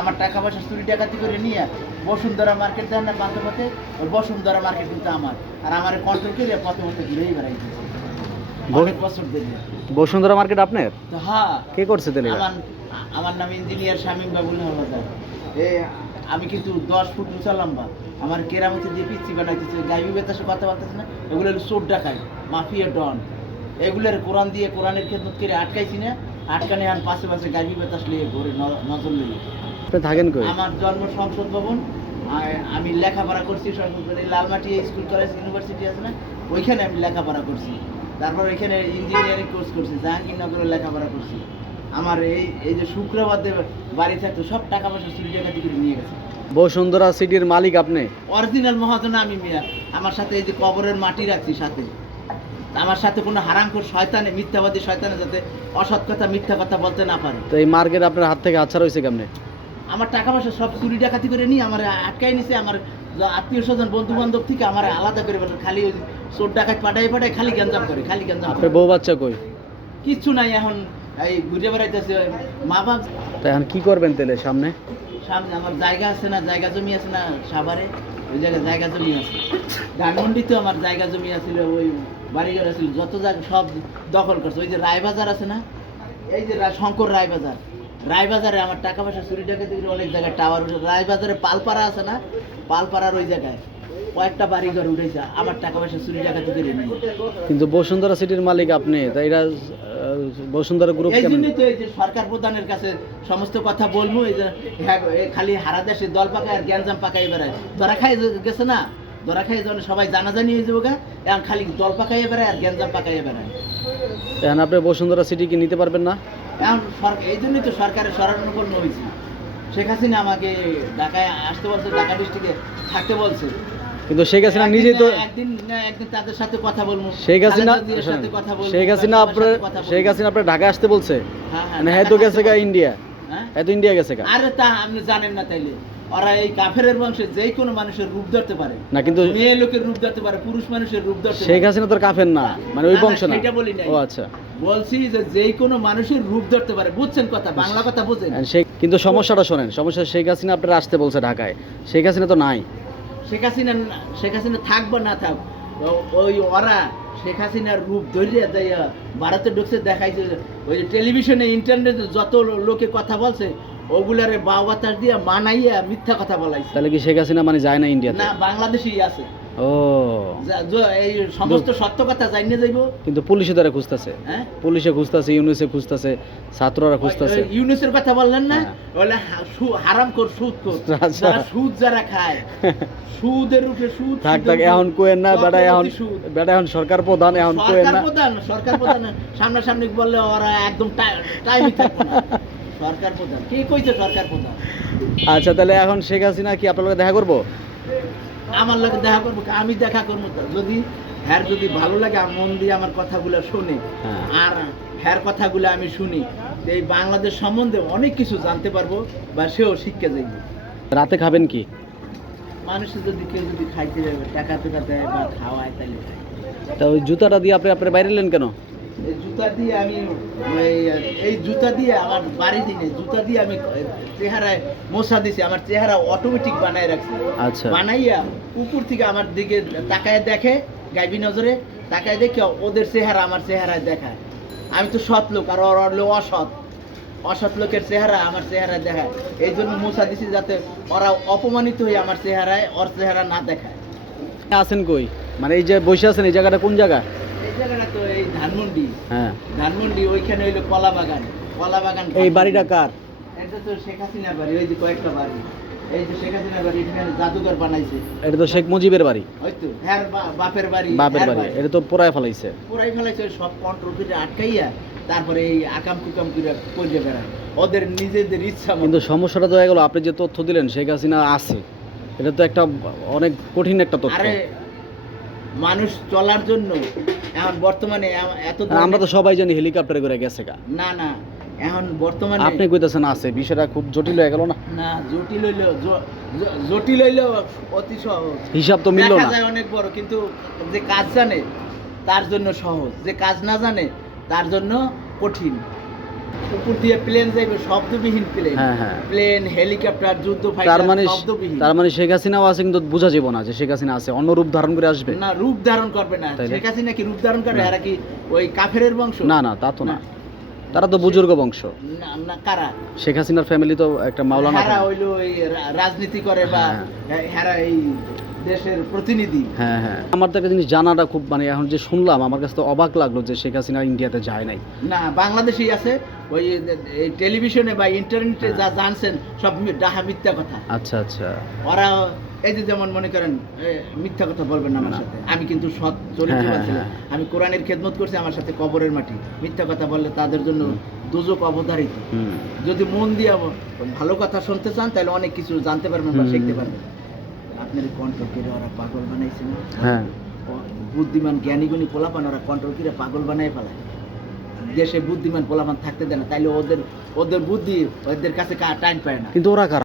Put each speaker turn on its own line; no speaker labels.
আমার টাকা পয়সা চুরি ডাকাতি করে নিয়ে বসুন্ধরা মার্কেট দেন না পান্তে পথে ওই বসুন্ধরা মার্কেট কিন্তু আমার। আর আমার কন্ট্রোল করে পথে পথে ঘুরেই বেড়াইতেছে অনেক বছর
বসুন্ধরা মার্কেট আপনার?
হ্যাঁ।
কে করছে তাহলে?
আমার আমার নাম ইঞ্জিনিয়ার শামীম বাবুল হলদার। এ আমি কিন্তু দশ ফুট উঁচা লম্বা। আমার কেরামতি দিয়ে পিচ্ছি বানাইতেছে গাইবি বেতাসে কথা বলতেছে না এগুলো হলো চোর ডাকাই মাফিয়া ডন। এগুলোর কোরআন দিয়ে কোরআনের খেদমত করে আটকাইছি না আটকানে আন পাশে পাশে গাইবি বেতাস লিয়ে ঘরে নজর লিয়ে
থাকেন কই?
আমার জন্ম সংসদ ভবন আমি লেখাপড়া করছি লালমাটি স্কুল কলেজ ইউনিভার্সিটি আছে না? ওইখানে আমি লেখাপড়া করছি। তারপর ওইখানে ইঞ্জিনিয়ারিং কোর্স করছি জাহাঙ্গীরনগরে লেখাপড়া করছি। আমার এই এই যে শুক্রবার বাড়ি থাকতো সব টাকা পয়সা চুরি টাকাতি করে নিয়ে গেছে।
বসুন্ধরা সিটির মালিক আপনি?
অরিজিনাল মহাজন আমি মিয়া। আমার সাথে এই যে কবরের মাটি রাখছি সাথে। আমার সাথে কোনো হারামখোর শয়তানে মিথ্যাবাদী শয়তানে যাতে অসৎ কথা মিথ্যা কথা বলতে না পারে।
তো এই মার্কেট আপনার হাত থেকে আচ্ছা রয়েছে কেমনে?
আমার টাকা পয়সা সব চুরি ডাকাতি করে নিয়ে আমার আটকাই নিছে আমার আত্মীয় স্বজন বন্ধু বান্ধব থেকে আমার আলাদা করে খালি ওই চোর ডাকাত পাঠাই পাঠাই খালি গ্যাঞ্জাম করে খালি গ্যাঞ্জাম করে।
বউ বাচ্চা কই?
কিচ্ছু নাই এখন এই ঘুরে বেড়াইতেছে মা বাপ।
তাই এখন কি করবেন তাহলে সামনে?
সামনে আমার জায়গা আছে না জায়গা জমি আছে না সাভারে ওই জায়গায় জায়গা জমি আছে। ধানমন্ডিতেও আমার জায়গা জমি আছিল ওই বাড়িঘর আছিল যত জায়গা সব দখল করছে। ওই যে রায়বাজার আছে না এই যে শঙ্কর রায়বাজার। রায়বাজারে আমার টাকা পয়সা চুরি ডাকাতি করে অনেক জায়গায় টাওয়ার উঠে রায়বাজারে পালপাড়া আছে না? পালপাড়ার ওই জায়গায়। কয়েকটা বাড়িঘর উঠেছে আমার টাকা পয়সা চুরি ডাকাতি করে
কিন্তু বসুন্ধরা সিটির মালিক আপনি তাই আহ, বসুন্ধরা গ্রুপ
এই জন্যই তো এই যে সরকার প্রধানের কাছে সমস্ত কথা বলব এই যে হ্যাঁ, খালি হারা দেশে দল পাকায় আর গ্যাঞ্জাম পাকাই বেড়ায়। ধরা খাই গেছে না? ধরা খাই যখন সবাই জানাজানি হয়ে যাব গা এখন খালি দল পাকাইয়ে বেড়ায় আর গ্যাঞ্জাম পাকাইয়ে বেড়ায়।
এখন আপনি বসুন্ধরা সিটি কি নিতে পারবেন না?
এখন সরকার এই জন্যই তো সরকারের শরণাপন্ন হয়েছি শেখ হাসিনা আমাকে ঢাকায় আসতে বলছে ঢাকা ডিস্ট্রিক্টে থাকতে বলছে।
কিন্তু শেখ হাসিনা নিজেই তো
একদিন- একদিন না একদিন তাদের সাথে কথা বলব।
শেখ হাসিনা শেখ হাসিনা আপনার। শেখ হাসিনা আপনার ঢাকা আসতে বলছে।
হ্যাঁ, হ্যাঁ,
মানে হ্যাঁ তো গেছে গা ইন্ডিয়া
হ্যাঁ
ইন্ডিয়া গেছে গা।
আরে তা আপনি জানেন না তাইলে। ওরা এই কাফের বংশে যে কোনো মানুষের রূপ ধরতে পারে।
না কিন্তু
মেয়ে লোকের রূপ ধরতে পারে পুরুষ মানুষের রূপ ধরতে
শেখ হাসিনা তোর কাফের না মানে ওই
না, না,
বংশ না।
সেটা বলি নাই।
ও আচ্ছা।
বলছি যে যে কোনো মানুষের রূপ ধরতে পারে বুঝছেন কথা বাংলা কথা বুঝেন।
কিন্তু সমস্যাটা শোনেন সমস্যা শেখ হাসিনা আপনার আসতে বলছে ঢাকায়। শেখ হাসিনা তো নাই।
শেখ হাসিনা শেখ হাসিনা থাক বা না থাক ওই ওরা শেখ হাসিনার রূপ ধরিয়া যাইয়া ভারতে ঢুকছে দেখাইছে ওই যে টেলিভিশনে ইন্টারনেটে যত লোকে কথা বলছে ওগুলারে বাউ বাতাস দিয়া মানাইয়া মিথ্যা কথা বলাইছে।
তাহলে কি শেখ হাসিনা মানে যায় না ইন্ডিয়াতে
না বাংলাদেশেই আছে।
ও।
যা- এই সমস্ত সত্য কথা জানিয়ে যাইব।
কিন্তু পুলিশে তারা খুঁজতেছে।
হ্যাঁ?
পুলিশে খুঁজতেছে ইউনিসে খুঁজতেছে ছাত্ররা খুঁজতেছে।
ইউনুসের কথা বললেন না?
হ্যাঁ।
বলে সু- হারাম কর সুদ কর।
আচ্ছা।
যারা সুদ যারা খায় সুদের উপরে সুদ
থাক থাক এখন কোয়েন না বেটা এখন। বেটা এখন সরকার প্রধান এখন কোয়েন না।
সরকার প্রধান সরকার প্রধান সামনাসামনি বললে ওরা একদম টাইমই থাকবে না। সরকার প্রধান। কে কইছে সরকার প্রধান?
আচ্ছা তাহলে এখন শেখ হাসিনা কি আপনার লগে দেখা করব?
আমার লোকে দেখা করব আমি দেখা করব। যদি হ্যার যদি ভালো লাগে মন দিয়ে আমার কথাগুলো শুনে।
হ্যাঁ।
আর হ্যার কথাগুলো আমি শুনি। এই বাংলাদেশ সম্বন্ধে অনেক কিছু জানতে পারব বা সেও শিক্ষা যাইবে
রাতে খাবেন কি?
মানুষের যদি কেউ যদি খাইতে যাবে টাকা টাকা দেয় বা খাওয়ায় তাহলে।
তা ওই জুতাটা দিয়ে আপনি আপনার বাইরে এলেন কেন?
এই জুতা দিয়ে আমি এই- জুতা দিয়ে আমার বাড়ি দিনে জুতা দিয়ে আমি চেহারায় মশা দিছি আমার চেহারা অটোমেটিক বানায় রাখছি।
আচ্ছা।
বানাইয়া উপর থেকে আমার দিকে তাকায় দেখে গাইবি নজরে তাকায় দেখে ওদের চেহারা আমার চেহারায় দেখায়। আমি তো সৎ লোক আর ওরা অসৎ। অসৎ লোকের চেহারা আমার চেহারায় দেখায়। এই জন্য মশা দিছি যাতে ওরা অপমানিত হয়ে আমার চেহারায় ওর চেহারা না দেখায়।
আছেন কই? মানে এই যে বসে আছেন এই জায়গাটা কোন জায়গা?
জায়গাটা তো এই ধানমন্ডি।
হ্যাঁ।
ধানমন্ডি ওইখানে হইল কলা বাগান কলা বাগান
এই বাড়িটা কার?
এটা তো শেখ হাসিনার বাড়ি ওই যে কয়েকটা বাড়ি। এই যে শেখ হাসিনার বাড়ি এখানে জাদুঘর বানাইছে।
এটা তো শেখ মুজিবের বাড়ি।
বাপের বাড়ি
বাপের বাড়ি। এটা তো পোড়ায় ফেলাইছে।
পুরাই ফেলাইছে সব কন্ট্রোল করে আটকাইয়া তারপরে এই আকাম কুকাম করে করে বেড়ায়। ওদের নিজেদের ইচ্ছা
কিন্তু সমস্যাটা তো হয়ে গেল আপনি যে তথ্য দিলেন শেখ হাসিনা আছে। এটা তো একটা অনেক কঠিন একটা তথ্য।
মানুষ চলার জন্য এখন বর্তমানে এত
আমরা তো সবাই জানি হেলিকপ্টারে করে গেছে গা।
না না এখন বর্তমানে
আপনি কইতেছেন আছে বিষয়টা খুব জটিল হয়ে গেল না?
না জটিল জ- জটিল হইলেও অতি সহজ।
হিসাব তো মিললো না।
যায় অনেক বড় কিন্তু যে কাজ জানে তার জন্য সহজ যে কাজ না জানে তার জন্য কঠিন। উপর দিয়ে প্লেন যাইবে শব্দবিহীন প্লেন প্লেন হেলিকপ্টার যুদ্ধ
তার মানে তার মানে শেখ হাসিনাও আছে কিন্তু বোঝা যাব না যে শেখ হাসিনা আছে। অন্য রূপ ধারণ করে আসবে।
না রূপ ধারণ করবে না। শেখ হাসিনা কি রূপ ধারণ করে এরা কি ওই কাফেরের বংশ?
না না তা তো না। তারা তো বুজুর্গ বংশ।
না না কারা?
শেখ হাসিনার ফ্যামিলি তো একটা মাওলানা
রাজনীতি করে বা
হ্যাঁ।
হেরা এই দেশের প্রতিনিধি।
হ্যাঁ হ্যাঁ। আমার তো একটা জিনিস জানাটা খুব মানে এখন যে শুনলাম আমার কাছে তো অবাক লাগল যে শেখ হাসিনা ইন্ডিয়াতে যায় নাই।
না বাংলাদেশেই আছে। ওই টেলিভিশনে বা ইন্টারনেটে
হ্যাঁ।
যা জানছেন সব ডাহা মিথ্যা কথা।
আচ্ছা আচ্ছা।
ওরা এই যে যেমন মনে করেন মিথ্যা কথা বলবেন না আমার সাথে। আমি কিন্তু সৎ চরিত্রবান
হ্যাঁ,
ছিলাম
হ্যাঁ।
আমি কোরআনের খেদমত করছি আমার সাথে কবরের মাটি। মিথ্যা কথা বললে তাদের জন্য দুজক অবধারিত। যদি মন দিয়ে ভালো কথা শুনতে চান তাহলে অনেক কিছু জানতে পারবেন বা শিখতে পারবেন। আপনার কন্ট্রোল করে ওরা পাগল বানাইছে না?
হ্যাঁ।
বুদ্ধিমান জ্ঞানীগুণী পোলাপান ওরা কন্ট্রোল করে পাগল বানাই ফেলায় দেশে বুদ্ধিমান পোলাপান থাকতে দেয় না তাইলে ওদের ওদের বুদ্ধি ওদের কাছে টাইম পায় না।
কিন্তু ওরা